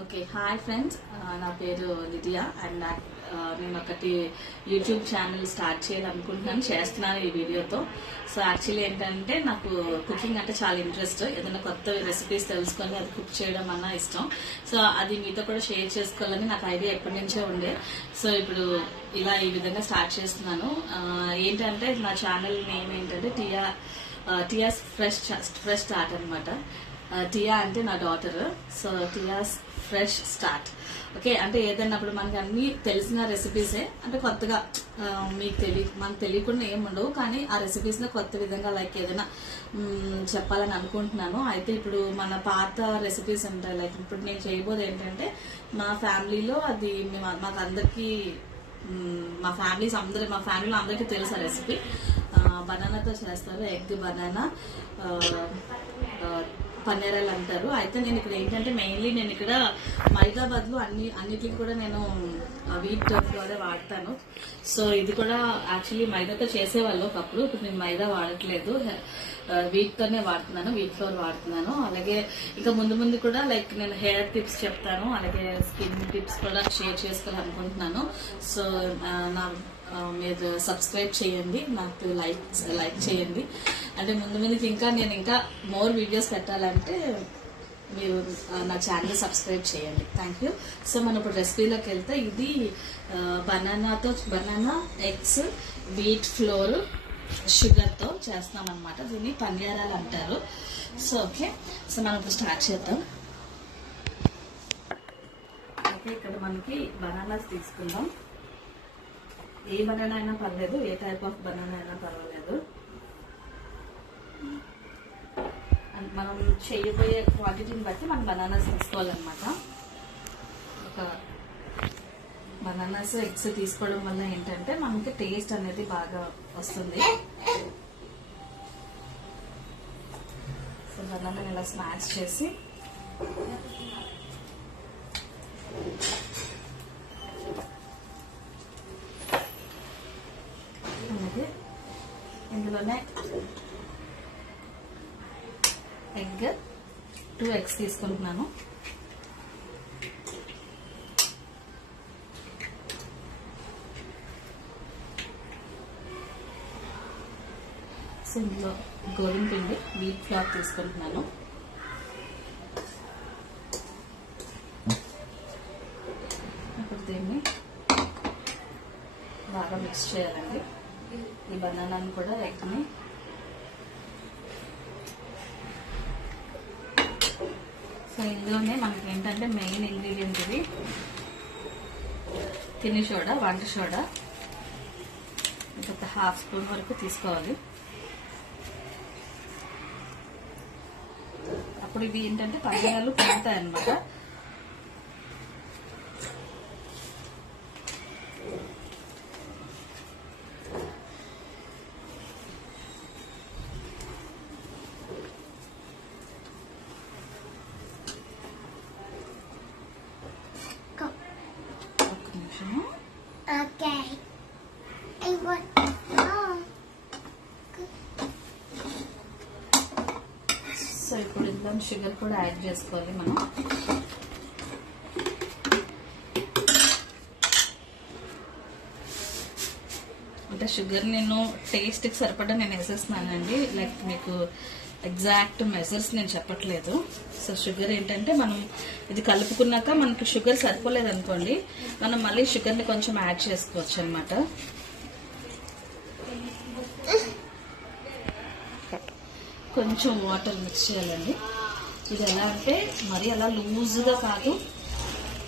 Okay hi friends, నా పేరు Lydia and నేను ఒకటి యూట్యూబ్ ఛానల్ స్టార్ట్ చేయాలనుకుంటున్నాను, చేస్తున్నాను ఈ వీడియోతో. సో యాక్చువల్లీ ఏంటంటే నాకు కుకింగ్ అంటే చాలా ఇంట్రెస్ట్. ఏదైనా కొత్త రెసిపీస్ తెలుసుకొని అది కుక్ చేయడం అన్నా ఇష్టం. సో అది మీతో కూడా షేర్ చేసుకోవాలని నాకు ఐడియా ఎప్పటి నుంచే ఉండే. సో ఇప్పుడు ఇలా ఈ విధంగా స్టార్ట్ చేస్తున్నాను. ఏంటంటే నా ఛానల్ నేమ్ ఏంటంటే టియాస్ ఫ్రెష్ స్టార్ట్ అనమాట. టియా అంటే నా daughter. So Tia's fresh start. Okay, అంటే ఏదైనా అప్పుడు మనకి అన్ని తెలిసిన రెసిపీసే, అంటే కొత్తగా మనకు తెలియకుండా ఏముండవు, కానీ ఆ రెసిపీస్ లో కొత్త విధంగా లైక్ ఏదైనా చెప్పాలని అనుకుంటున్నాను. అయితే ఇప్పుడు మన పాత రెసిపీస్ ఉంటాయి, లైక్ ఇప్పుడు నేను చేయబోదు ఏంటంటే మా ఫ్యామిలీలో అది మాకు అందరికీ మా ఫ్యామిలీలో అందరికీ తెలుసు ఆ రెసిపీ. బనానాతో చేస్తారు, ఎగ్ బనానా పన్నీరాలు అంటారు. అయితే నేను ఇక్కడ ఏంటంటే మెయిన్లీ నేను ఇక్కడ మైదా బదులు అన్నిటికీ కూడా నేను వీట్ ఫ్లోరే వాడతాను. సో ఇది కూడా యాక్చువల్లీ మైదాతో చేసేవాళ్ళు ఒకప్పుడు, ఇప్పుడు నేను మైదా వాడట్లేదు, వీట్ తోనే వాడుతున్నాను, వీట్ ఫ్లోర్ వాడుతున్నాను. అలాగే ఇంకా ముందు కూడా లైక్ నేను హెయిర్ టిప్స్ చెప్తాను, అలాగే స్కిన్ టిప్స్ కూడా షేర్ చేసుకోవాలనుకుంటున్నాను. సో మీరు సబ్స్క్రైబ్ చేయండి, నాకు లైక్ చేయండి. అంటే ముందుకి ఇంకా మోర్ వీడియోస్ పెట్టాలంటే మీరు నా ఛానల్ సబ్స్క్రైబ్ చేయండి. Thank you. సో మనం ఇప్పుడు రెసిపీలోకి వెళ్తే ఇది బనానా ఎగ్స్ వీట్ ఫ్లోర్ షుగర్తో చేస్తున్నాం అనమాట. దీన్ని పన్నీరాలు అంటారు. సో ఓకే, సో మనం ఇప్పుడు స్టార్ట్ చేద్దాం. ఓకే, ఇక్కడ మనకి బనానాస్ తీసుకుందాం. ఏ బనానా అయినా పర్లేదు, ఏ టైప్ ఆఫ్ బనానా అయినా పర్వాలేదు. మనం చేయబోయే క్వాంటిటీని బట్టి మనం బనానాస్ తీసుకోవాలన్నమాట. ఒక బనానాస్ ఎగ్స్ తీసుకోవడం వల్ల ఏంటంటే మనకి టేస్ట్ అనేది బాగా వస్తుంది. సో బనానా ఇలా స్మాష్ చేసి ఇందులోనే ఎగ్ 2 eggs తీసుకుంటున్నాను. సో ఇందులో గోధుమ పిండి వీట్ ఫ్లోర్ తీసుకుంటున్నాను. ఇప్పుడు దీన్ని బాగా మిక్స్ చేయాలండి, ఈ బనానాని కూడా ఎగ్ని. సో ఇందులోనే మనకి ఏంటంటే మెయిన్ ఇంగ్రీడియంట్ ఇది తిని సోడా, వంట సోడా. ఇంకొక 1/2 స్పూన్ వరకు తీసుకోవాలి. అప్పుడు ఇది ఏంటంటే పన్నీరాలు పొందుతాయి అన్నమాట. సో ఇప్పుడు ఇందులో షుగర్ కూడా యాడ్ చేసుకోవాలి మనం. అంటే షుగర్ నేను టేస్ట్కి సరిపడా నేను వేసేస్తున్నానండి, లైక్ మీకు ఎగ్జాక్ట్ మెజర్స్ నేను చెప్పట్లేదు. సో షుగర్ ఏంటంటే మనం ఇది కలుపుకున్నాక మనకి షుగర్ సరిపోలేదు అనుకోండి, మనం మళ్ళీ షుగర్ని కొంచెం యాడ్ చేసుకోవచ్చు అనమాట. కొంచెం వాటర్ మిక్స్ చేయాలండి. ఇది ఎలా అంటే మరి అలా లూజ్గా కాదు,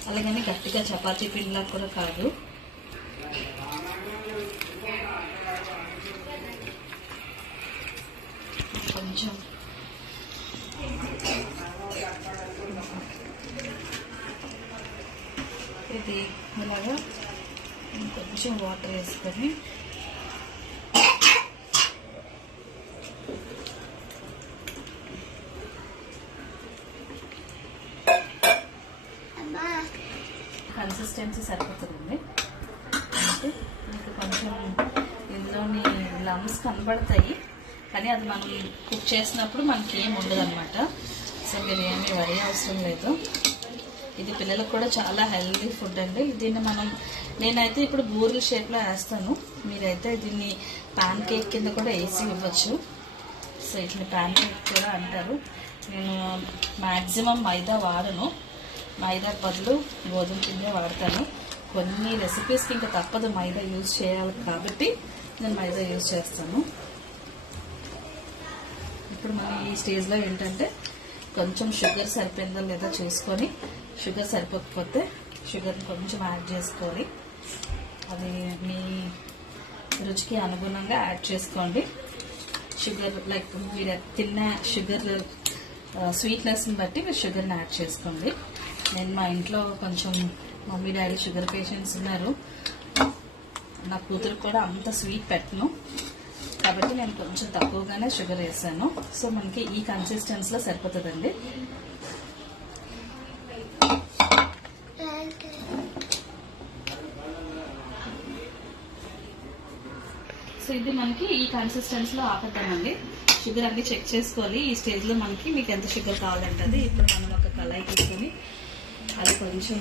అలాగని గట్టిగా చపాతీ పిండిలా కూడా కాదు. కొంచెం ఇది ఇలాగా కొంచెం వాటర్ వేసుకొని కన్సిస్టెన్సీ సరిపోతుందండి. అంటే మీకు కొంచెం ఇందులోని లమ్స్ కనబడతాయి, కానీ అది మనం కుక్ చేసినప్పుడు మనకి ఏమి ఉండదు అనమాట. సో మీరు ఏమీ వరి అవసరం లేదు. పిల్లలకు కూడా చాలా హెల్తీ ఫుడ్ అండి. దీన్ని నేనైతే ఇప్పుడు బూరెల షేప్లో వేస్తాను. మీరైతే దీన్ని పాన్ కేక్ కింద కూడా వేసి ఇవ్వచ్చు. సో ఇట్లా పాన్ కేక్ కూడా అంటారు. నేను మ్యాక్సిమం మైదా వాడను, మైదా బదులు గోధుమ పిండి వాడతాను. కొన్ని రెసిపీస్కి ఇంకా తప్పదు మైదా యూజ్ చేయాలి కాబట్టి నేను మైదా యూజ్ చేస్తాను. ఇప్పుడు మనం ఈ స్టేజ్లో ఏంటంటే కొంచెం షుగర్ సరిపోయిందో లేదా చూసుకొని, షుగర్ సరిపోకపోతే షుగర్ని కొంచెం యాడ్ చేసుకొని, అది మీ రుచికి అనుగుణంగా యాడ్ చేసుకోండి. షుగర్ లైక్ మీరు తిన్న షుగర్ స్వీట్నెస్ని బట్టి మీరు షుగర్ని యాడ్ చేసుకోండి. నేను మా ఇంట్లో కొంచెం మమ్మీ డాడీ షుగర్ పేషెంట్స్ ఉన్నారు. నా కూతురు కూడా అంత స్వీట్ పెట్టను కాబట్టి నేను కొంచెం తక్కువగానే షుగర్ వేసాను. సో మనకి ఈ కన్సిస్టెన్సీలో సరిపోతుందండి. సో ఇది మనకి ఈ కన్సిస్టెన్సీలో ఆపేద్దామండి. షుగర్ అన్ని చెక్ చేసుకోవాలి. ఈ స్టేజ్లో మనకి మీకు ఎంత షుగర్ కావాలంటది. ఇప్పుడు మనం ఒక కళాయి తీసుకొని అది కొంచెం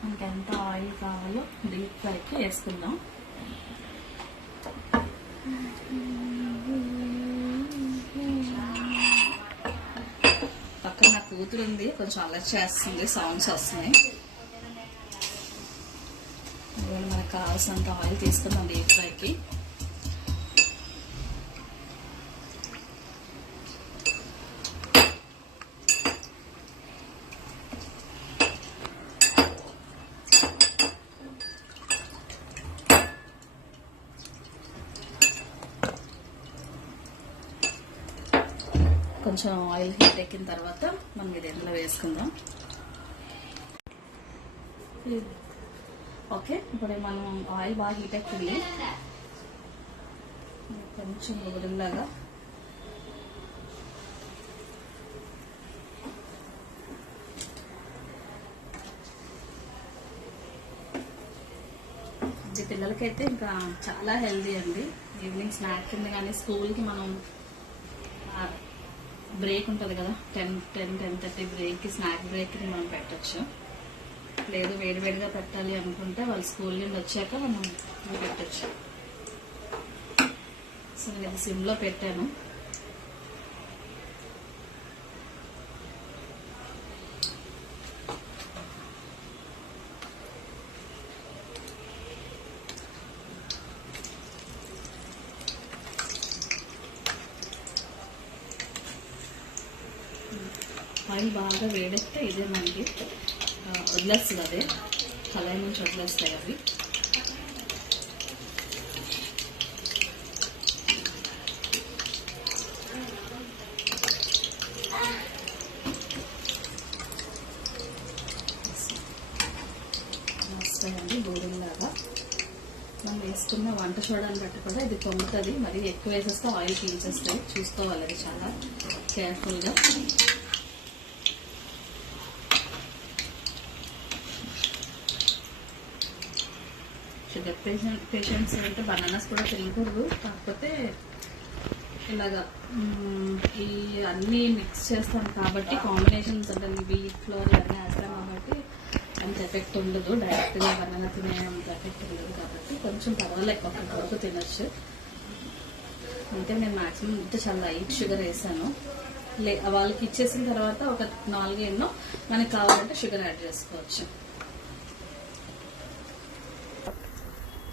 మనకి ఎంత ఆయిల్ కావాలో డీప్ ఫ్రైకి వేసుకుందాం. పక్కన నా కూతురు ఉంది, కొంచెం అలర్ట్ చేస్తుంది, సౌండ్స్ వస్తున్నాయి. మనకు కావాల్సినంత ఆయిల్ తీసుకుందాం డీప్ ఫ్రైకి. కొంచెం ఆయిల్ హీట్ ఎక్కిన తర్వాత మనం ఇది ఎండలో వేసుకుందాం. ఓకే, ఇప్పుడు మనం ఆయిల్ బాగా హీట్ ఎక్కింది. కొంచెం బుడల్లాగా ఇది పిల్లలకైతే ఇంకా చాలా హెల్దీ అండి. ఈవినింగ్ స్నాక్ కింద కానీ స్కూల్కి మనం బ్రేక్ ఉంటుంది కదా, 10-10:30 బ్రేక్కి, స్నాక్ బ్రేక్కి మనం పెట్టచ్చు. లేదు వేడివేడిగా పెట్టాలి అనుకుంటే వాళ్ళు స్కూల్ నుండి వచ్చాక మనం పెట్టచ్చు. సో నేను సిమ్లో పెట్టాను. ఆయిల్ బాగా వేడెస్తే ఇదే మనకి వదిలేస్తుంది, అదే కళాయి నుంచి వదిలేస్తాయి అవి. వస్తాయండి బూరెల్లాగా. మనం వేసుకున్న వంట సోడాని బట్టి కూడా ఇది పొంగుతుంది. మరి ఎక్కువ వేసేస్తే ఆయిల్ పీల్చేస్తాయి, చూసుకోవాలి అది చాలా కేర్ఫుల్గా. షుగర్ పేషెంట్స్ అంటే బనానాస్ కూడా తినకూడదు. కాకపోతే ఇలాగా ఈ అన్నీ మిక్స్ చేస్తాం కాబట్టి, కాంబినేషన్స్ అంటే వీట్ ఫ్లోర్ ఇవన్నీ వేస్తాం కాబట్టి అంత ఎఫెక్ట్ ఉండదు. డైరెక్ట్గా బనానా తినే అంత ఎఫెక్ట్ ఉండదు కాబట్టి కొంచెం పర్వాలేదు, ఒక్కటి వరకు తినచ్చు. అంటే నేను మ్యాక్సిమం ఇంత చాలా లైట్ షుగర్ వేసాను. వాళ్ళకి ఇచ్చేసిన తర్వాత ఒక 4 ఎన్నో మనకి కావాలంటే షుగర్ యాడ్ చేసుకోవచ్చు.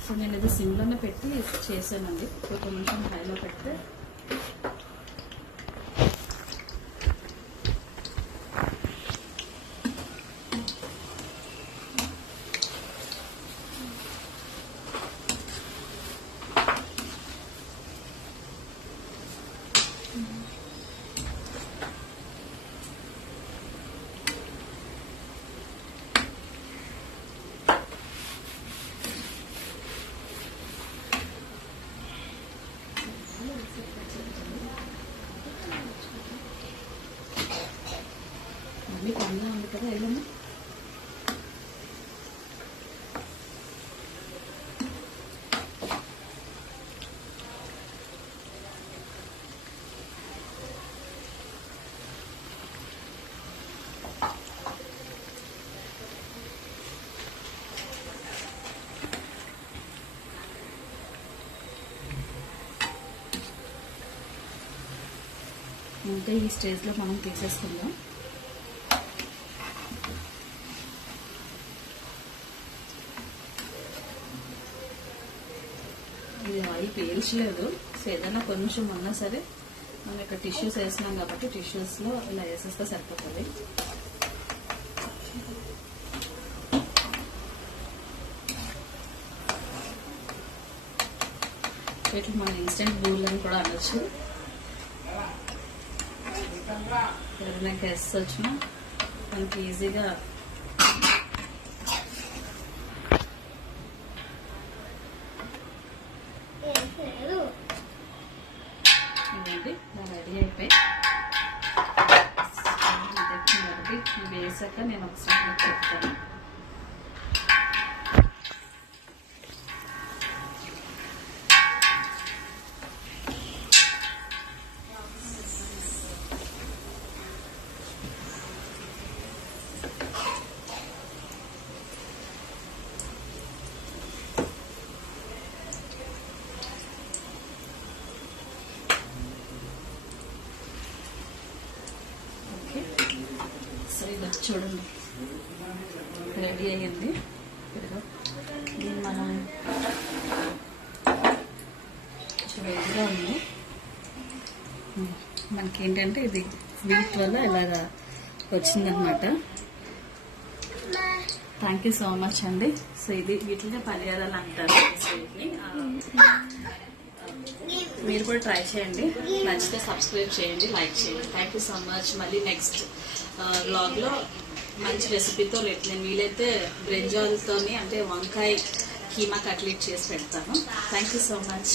సో నేను ఇది సిమ్లోనే పెట్టి చేశానండి. ఇప్పుడు కొంచెం హైలో పెడితే అంటే ఈ స్టేజ్లో మనం తీసేసుకుందాం. ఇది ఆయిల్ పీల్చలేదు. సో ఏదైనా కొంచెం ఉన్నా సరే మనం ఇక్కడ టిష్యూస్ వేసినాం కాబట్టి టిష్యూస్లో ఇలా వేసేస్తే సరిపోతుంది. వీటిని మనం ఇన్స్టెంట్ బూల్ అని కూడా అనొచ్చు. ఏదైనా గెస్ట్ వచ్చినా మనకి ఈజీగా ఇదండి రెడీ అయిపోయి వేసాక నేను ఒకసారి చెప్తాను. ఇది చూడండి రెడీ అయ్యింది. దీన్ని మనం వేడిగా ఉంది. మనకి ఏంటంటే ఇది వీట్ వల్ల ఇలాగా వచ్చిందనమాట. థ్యాంక్ యూ సో మచ్ అండి. సో ఇది వీటినే పనియాలని అంటారు. మీరు కూడా ట్రై చేయండి. నచ్చితే సబ్స్క్రైబ్ చేయండి, లైక్ చేయండి. Thank you so much. మళ్ళీ నెక్స్ట్ వ్లాగ్లో మంచి రెసిపీతో రేపు నేను వీలైతే బ్రింజాల్తోని అంటే వంకాయ కీమా కట్లెట్ చేసి పెడతాను. Thank you so much.